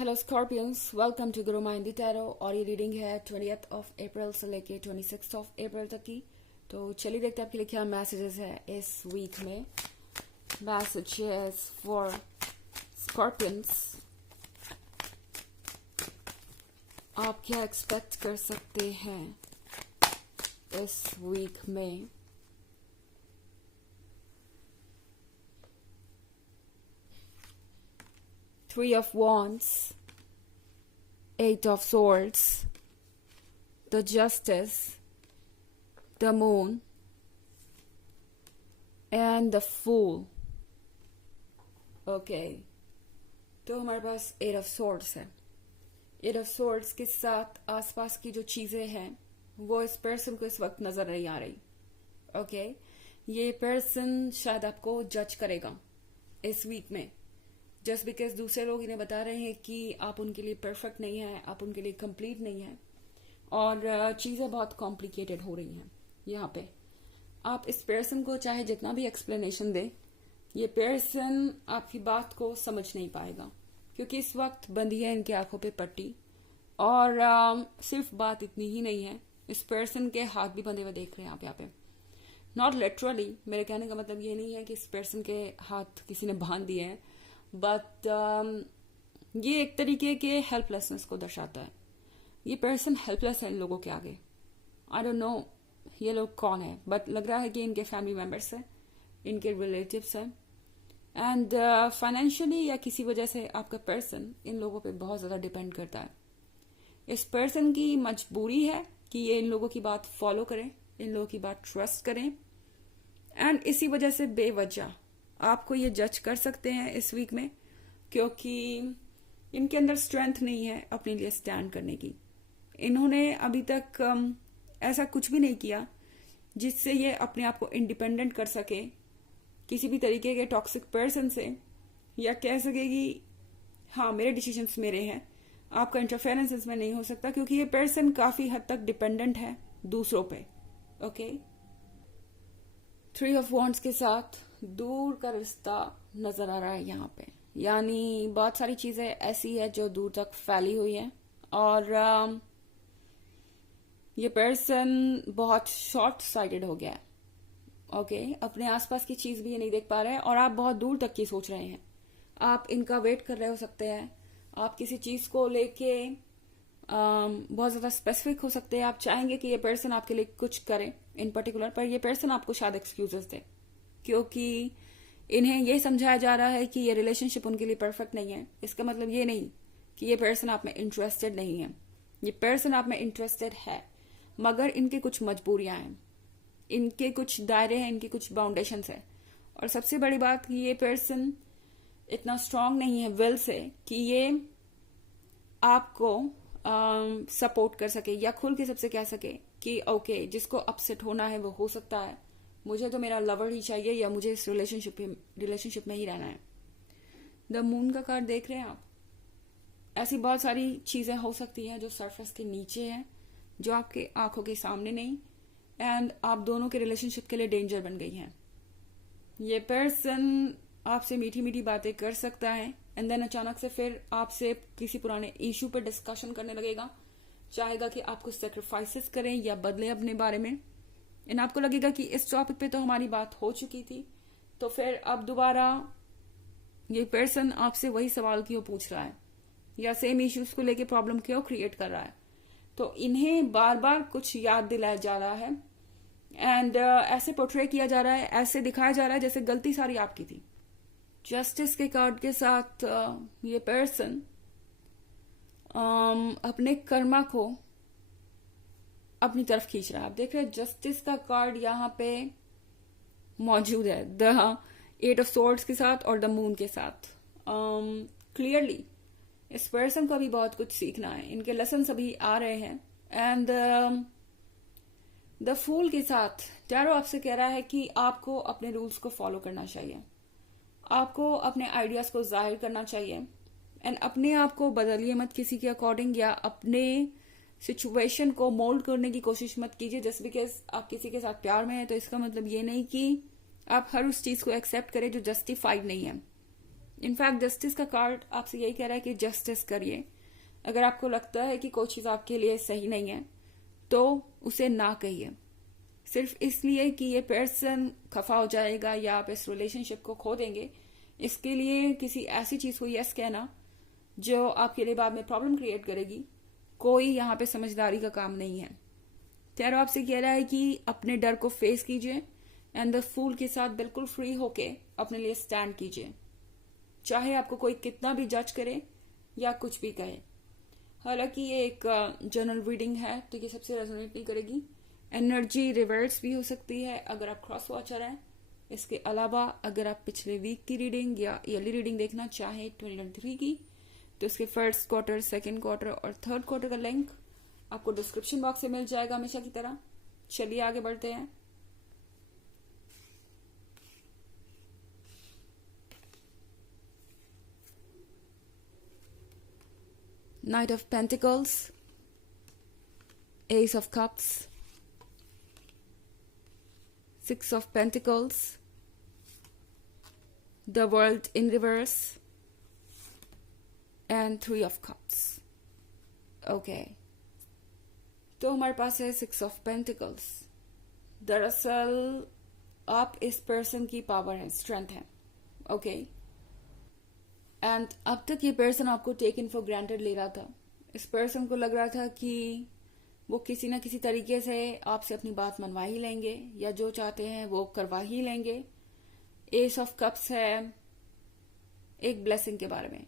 Hello Scorpions, welcome to Guru माइंडी tarot. और ये reading है 20th ऑफ अप्रैल से लेके 26th ऑफ अप्रैल तक की। तो चलिए देखते हैं आपके लिए क्या मैसेजेस है इस वीक में। मैसेजेस फॉर स्कॉर्पियंस, आप क्या एक्सपेक्ट कर सकते हैं इस वीक में। Three of Wands, Eight of Swords, the Justice, the Moon, and the Fool. Okay, तो हमारे पास Eight of Swords है। Eight of Swords के साथ आसपास की जो चीजें हैं वो इस पर्सन को इस वक्त नजर नहीं आ रही। ओके, ये पर्सन शायद आपको जज करेगा इस वीक में, जस्ट बिकॉज दूसरे लोग इन्हें बता रहे हैं कि आप उनके लिए परफेक्ट नहीं है, आप उनके लिए कंप्लीट नहीं है, और चीज़ें बहुत कॉम्प्लिकेटेड हो रही हैं। यहाँ पे आप इस पर्सन को चाहे जितना भी एक्सप्लेनेशन दे, ये पर्सन आपकी बात को समझ नहीं पाएगा, क्योंकि इस वक्त बंदी है इनकी आंखों पे पट्टी। और सिर्फ बात इतनी ही नहीं है, इस पर्सन के हाथ भी बंधे हुए देख रहे हैं आप यहाँ पे। नॉट लिटरली, मेरे कहने का मतलब ये नहीं है कि इस पर्सन के हाथ किसी ने बांध दिए हैं, बट ये एक तरीके के हेल्पलेसनेस को दर्शाता है। ये पर्सन हेल्पलेस है इन लोगों के आगे। आई डोंट नो ये लोग कौन है, बट लग रहा है कि इनके फैमिली मेंबर्स हैं, इनके रिलेटिव्स हैं, एंड फाइनेंशियली या किसी वजह से आपका पर्सन इन लोगों पे बहुत ज़्यादा डिपेंड करता है। इस पर्सन की मजबूरी है कि ये इन लोगों की बात फॉलो करें, इन लोगों की बात ट्रस्ट करें, एंड इसी वजह से बेवजह आपको ये जज कर सकते हैं इस वीक में, क्योंकि इनके अंदर स्ट्रेंथ नहीं है अपने लिए स्टैंड करने की। इन्होंने अभी तक ऐसा कुछ भी नहीं किया जिससे ये अपने आप को इंडिपेंडेंट कर सके किसी भी तरीके के टॉक्सिक पर्सन से, या कह सके कि हाँ मेरे डिसीजंस मेरे हैं, आपका इंटरफेरेंस इसमें नहीं हो सकता, क्योंकि ये पर्सन काफी हद तक डिपेंडेंट है दूसरों पे। ओके, थ्री ऑफ वॉन्ड्स के साथ दूर का रिश्ता नजर आ रहा है यहाँ पे, यानी बहुत सारी चीजें ऐसी है जो दूर तक फैली हुई है, और ये पर्सन बहुत शॉर्ट साइटेड हो गया है। ओके, अपने आसपास की चीज भी ये नहीं देख पा रहे हैं, और आप बहुत दूर तक की सोच रहे हैं। आप इनका वेट कर रहे हो सकते हैं, आप किसी चीज को लेके बहुत ज्यादा स्पेसिफिक हो सकते हैं। आप चाहेंगे कि ये पर्सन आपके लिए कुछ करे इन पर्टिकुलर, पर ये पर्सन आपको शायद एक्सक्यूजेस दे, क्योंकि इन्हें ये समझाया जा रहा है कि ये रिलेशनशिप उनके लिए परफेक्ट नहीं है। इसका मतलब ये नहीं कि ये पर्सन आप में इंटरेस्टेड नहीं है, ये पर्सन आप में इंटरेस्टेड है, मगर इनकी कुछ मजबूरियां हैं, इनके कुछ दायरे हैं, इनकी कुछ बाउंडेशंस है। और सबसे बड़ी बात कि ये पर्सन इतना स्ट्रांग नहीं है विल से कि ये आपको सपोर्ट कर सके या खुल के सबसे कह सके कि ओके जिसको अपसेट होना है वो हो सकता है, मुझे तो मेरा लवर ही चाहिए, या मुझे इस रिलेशनशिप में ही रहना है। द मून का कार्ड देख रहे हैं आप। ऐसी बहुत सारी चीजें हो सकती हैं जो सरफेस के नीचे हैं, जो आपके आंखों के सामने नहीं, एंड आप दोनों के रिलेशनशिप के लिए डेंजर बन गई हैं। ये पर्सन आपसे मीठी मीठी बातें कर सकता है, एंड देन अचानक से फिर आपसे किसी पुराने इशू पर डिस्कशन करने लगेगा, चाहेगा कि आप कुछ सेक्रीफाइसेस करें या बदले अपने बारे में, एंड आपको लगेगा कि इस टॉपिक पे तो हमारी बात हो चुकी थी, तो फिर अब दोबारा ये पर्सन आपसे वही सवाल क्यों पूछ रहा है, या सेम इश्यूज को लेके प्रॉब्लम क्यों क्रिएट कर रहा है। तो इन्हें बार बार कुछ याद दिलाया जा रहा है, एंड ऐसे पोर्ट्रे किया जा रहा है, ऐसे दिखाया जा रहा है जैसे गलती सारी आपकी थी। जस्टिस के कार्ड के साथ ये पर्सन अपने कर्मा को अपनी तरफ खींच रहा है। आप देख रहे हैं जस्टिस का कार्ड यहाँ पे मौजूद है, द एट ऑफ सोर्ड्स के साथ और द मून के साथ। क्लियरली इस पर्सन को भी बहुत कुछ सीखना है, इनके लेसन अभी आ रहे हैं। एंड द फूल के साथ टैरो आपसे कह रहा है कि आपको अपने रूल्स को फॉलो करना चाहिए, आपको अपने आइडियाज को जाहिर करना चाहिए, एंड अपने आप को बदलिए मत किसी के अकॉर्डिंग, या अपने सिचुएशन को मोल्ड करने की कोशिश मत कीजिए। जस्ट बिकॉज आप किसी के साथ प्यार में हैं तो इसका मतलब ये नहीं कि आप हर उस चीज को एक्सेप्ट करें जो जस्टिफाइड नहीं है। इनफैक्ट जस्टिस का कार्ड आपसे यही कह रहा है कि जस्टिस करिए। अगर आपको लगता है कि कोई चीज़ आपके लिए सही नहीं है तो उसे ना कहिए, सिर्फ इसलिए कि ये पर्सन खफा हो जाएगा या आप इस रिलेशनशिप को खो देंगे। इसके लिए किसी ऐसी चीज़ को यस कहना जो आपके लिए बाद में प्रॉब्लम क्रिएट करेगी, कोई यहाँ पे समझदारी का काम नहीं है। टैरो आपसे कह रहा है कि अपने डर को फेस कीजिए एंड द फूल के साथ बिल्कुल फ्री होके अपने लिए स्टैंड कीजिए, चाहे आपको कोई कितना भी जज करे या कुछ भी कहे। हालांकि ये एक जनरल रीडिंग है तो ये सबसे रेजोनेट नहीं करेगी। एनर्जी रिवर्स भी हो सकती है अगर आप क्रॉस वॉचर हैं। इसके अलावा अगर आप पिछले वीक की रीडिंग या ईयरली रीडिंग देखना चाहें 2023 की, तो इसके फर्स्ट क्वार्टर, सेकेंड क्वार्टर और थर्ड क्वार्टर का लिंक आपको डिस्क्रिप्शन बॉक्स में मिल जाएगा हमेशा की तरह। चलिए आगे बढ़ते हैं। Knight of Pentacles, Ace of Cups, Six of Pentacles, the World in reverse, and Three of Cups. Okay. तो हमारे पास है सिक्स ऑफ पेंटिकल्स। दरअसल आप इस पर्सन की पावर है, स्ट्रेंथ है। ओके एंड अब तक ये पर्सन आपको टेकन फॉर ग्रांटेड ले रहा था। इस पर्सन को लग रहा था कि वो किसी ना किसी तरीके से आपसे अपनी बात मनवा ही लेंगे या जो चाहते हैं वो करवा ही लेंगे। एस ऑफ कप्स है एक ब्लेसिंग के बारे में।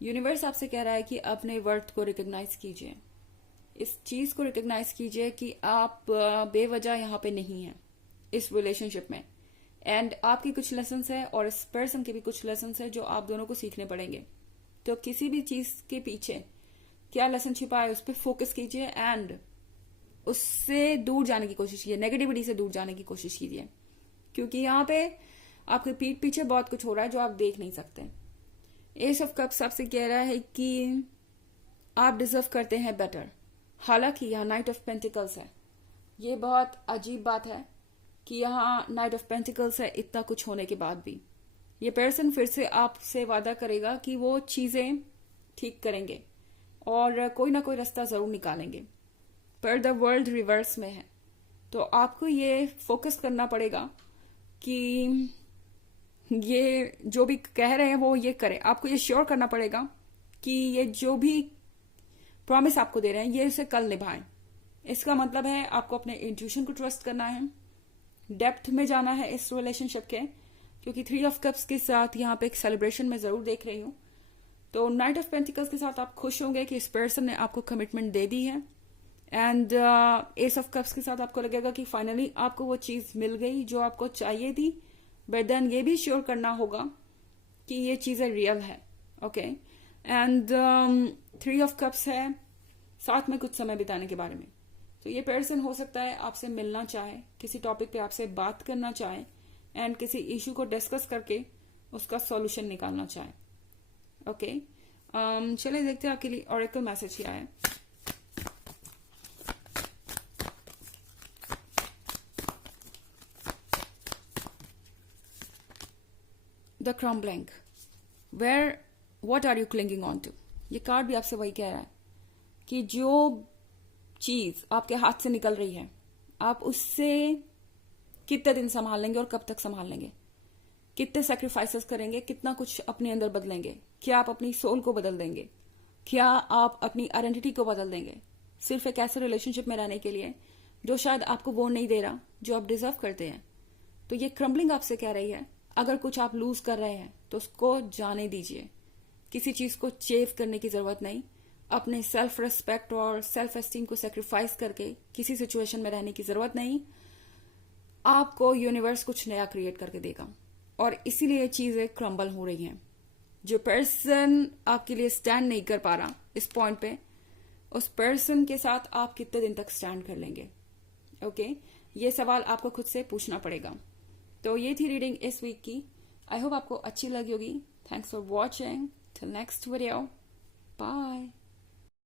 यूनिवर्स आपसे कह रहा है कि अपने वर्थ को रिकॉग्नाइज कीजिए, इस चीज को रिकॉग्नाइज कीजिए कि आप बेवजह यहाँ पे नहीं हैं इस रिलेशनशिप में। एंड आपकी कुछ लेसन्स है और इस पर्सन के भी कुछ लेसन्स है जो आप दोनों को सीखने पड़ेंगे। तो किसी भी चीज के पीछे क्या लेसन छिपा है उस पर फोकस कीजिए एंड उससे दूर जाने की कोशिश कीजिए, नेगेटिविटी से दूर जाने की कोशिश कीजिए, क्योंकि यहाँ पे आपके पीठ पीछे बहुत कुछ हो रहा है जो आप देख नहीं सकते। एस ऑफ कप्स आपसे कह रहा है कि आप डिजर्व करते हैं बेटर। हालांकि यहाँ नाइट ऑफ पेंटिकल्स है। ये बहुत अजीब बात है कि यहाँ नाइट ऑफ पेंटिकल्स है, इतना कुछ होने के बाद भी ये पर्सन फिर से आपसे वादा करेगा कि वो चीजें ठीक करेंगे और कोई ना कोई रास्ता जरूर निकालेंगे, पर द वर्ल्ड रिवर्स में है। तो आपको ये फोकस करना पड़ेगा कि ये जो भी कह रहे हैं वो ये करें। आपको ये श्योर करना पड़ेगा कि ये जो भी प्रॉमिस आपको दे रहे हैं ये उसे कल निभाएं। इसका मतलब है आपको अपने इंट्यूशन को ट्रस्ट करना है, डेप्थ में जाना है इस रिलेशनशिप के, क्योंकि थ्री ऑफ कप्स के साथ यहाँ पे एक सेलिब्रेशन में जरूर देख रही हूँ। तो नाइट ऑफ पेंटिकल्स के साथ आप खुश होंगे कि इस पर्सन ने आपको कमिटमेंट दे दी है। एंड एस ऑफ कप्स के साथ आपको लगेगा कि फाइनली आपको वो चीज मिल गई जो आपको चाहिए थी, बट देन ये भी श्योर करना होगा कि ये चीजें रियल है। Okay and three of cups है साथ में कुछ समय बिताने के बारे में। तो ये पर्सन हो सकता है आपसे मिलना चाहे, किसी टॉपिक पे आपसे बात करना चाहे एंड किसी इशू को डिस्कस करके उसका सॉल्यूशन निकालना चाहे। ओके चलिए देखते हैं आपके लिए ऑरेकल मैसेज क्या है। The crumbling, where what are you clinging on to. ये कार्ड भी आपसे वही कह रहा है कि जो चीज आपके हाथ से निकल रही है आप उससे कितने दिन संभाल लेंगे और कब तक संभाल लेंगे, कितने सेक्रीफाइसेस करेंगे, कितना कुछ अपने अंदर बदलेंगे, क्या आप अपनी सोल को बदल देंगे, क्या आप अपनी आइडेंटिटी को बदल देंगे सिर्फ एक ऐसे रिलेशनशिप में रहने के लिए जो शायद आपको वो नहीं दे रहा जो आप डिजर्व करते हैं। तो ये क्रम्बलिंग आपसे कह रही है अगर कुछ आप लूज कर रहे हैं तो उसको जाने दीजिए, किसी चीज को चेव करने की जरूरत नहीं। अपने सेल्फ रिस्पेक्ट और सेल्फ एस्टीम को सेक्रीफाइस करके किसी सिचुएशन में रहने की जरूरत नहीं। आपको यूनिवर्स कुछ नया क्रिएट करके देगा और इसीलिए ये चीजें क्रम्बल हो रही हैं। जो पर्सन आपके लिए स्टैंड नहीं कर पा रहा इस पॉइंट पे, उस पर्सन के साथ आप कितने दिन तक स्टैंड कर लेंगे। ओके ये सवाल आपको खुद से पूछना पड़ेगा। तो ये थी रीडिंग इस वीक की। आई होप आपको अच्छी लगी होगी। Thanks for watching. Till next video, bye.